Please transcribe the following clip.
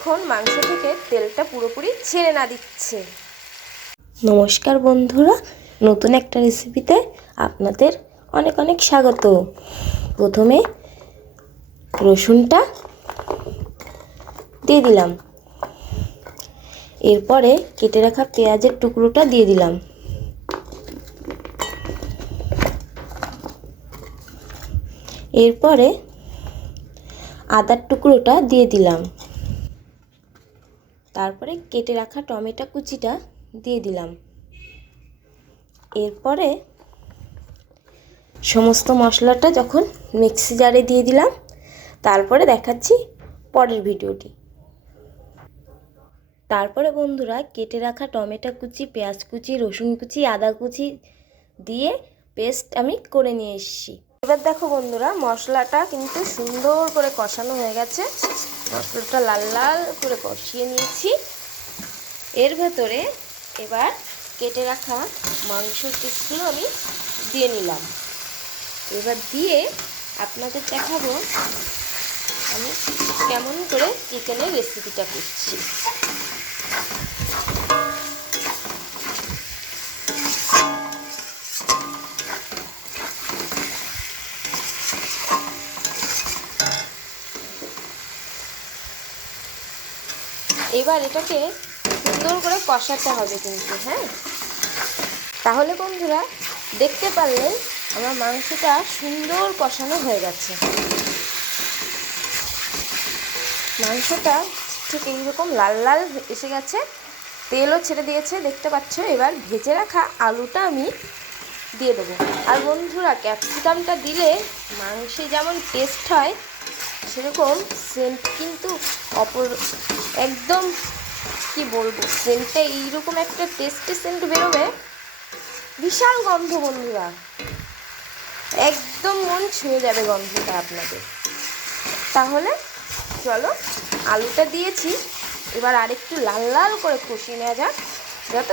এখন মাংস থেকে তেলটা পুরোপুরি ছেড়ে না দিচ্ছে। নমস্কার বন্ধুরা, নতুন একটা রেসিপিতে আপনাদের অনেক অনেক স্বাগত। প্রথমে রসুনটা দিয়ে দিলাম, এরপরে কেটে রাখা পেঁয়াজের টুকরোটা দিয়ে দিলাম, এরপরে আদার টুকরোটা দিয়ে দিলাম, তারপরে কেটে রাখা টমেটো কুচিটা দিয়ে দিলাম, এরপরে সমস্ত মশলাটা যখন মিক্সি জারে দিয়ে দিলাম, তারপরে দেখাচ্ছি পরের ভিডিওটি। তারপরে বন্ধুরা কেটে রাখা টমেটো কুচি, পেঁয়াজ কুচি, রসুন কুচি, আদা কুচি দিয়ে পেস্ট আমি করে নিয়ে এসেছি। এবার দেখো বন্ধুরা, মশলাটা কিন্তু সুন্দর করে কষানো হয়ে গেছে। মশলাটা লাল লাল করে কষিয়ে নিয়েছি। এর ভেতরে এবার কেটে রাখা মাংসের পিসগুলো আমি দিয়ে নিলাম। এবার দিয়ে আপনাদের দেখাবো আমি কেমন করে চিকেনের রেসিপিটা করছি। এবার এটাকে সুন্দর করে কষাতে হবে কিন্তু, হ্যাঁ, তাহলে বন্ধুরা দেখতে পারলেন আমার মাংসটা সুন্দর কষানো হয়ে গেছে। মাংসটা ঠিক এইরকম লাল লাল এসে গেছে, তেলও ছেড়ে দিয়েছে, দেখতে পাচ্ছ। এবার ভেজে রাখা আলুটা আমি দিয়ে দেবো। আর বন্ধুরা, ক্যাপসিকামটা দিলে মাংসে যেমন টেস্ট হয়, সেরকম সেন্ট কিন্তু একদম কি বলবো, সেন্টটা এইরকম একটা টেস্টি সেন্ট বেরোবে, বিশাল গন্ধ বন্ধুরা, একদম মন ছুঁয়ে যাবে গন্ধটা আপনাদের। তাহলে চলো, আলুটা দিয়েছি, এবার আরেকটু লাল লাল করে কষিয়ে নেওয়া যাক, যত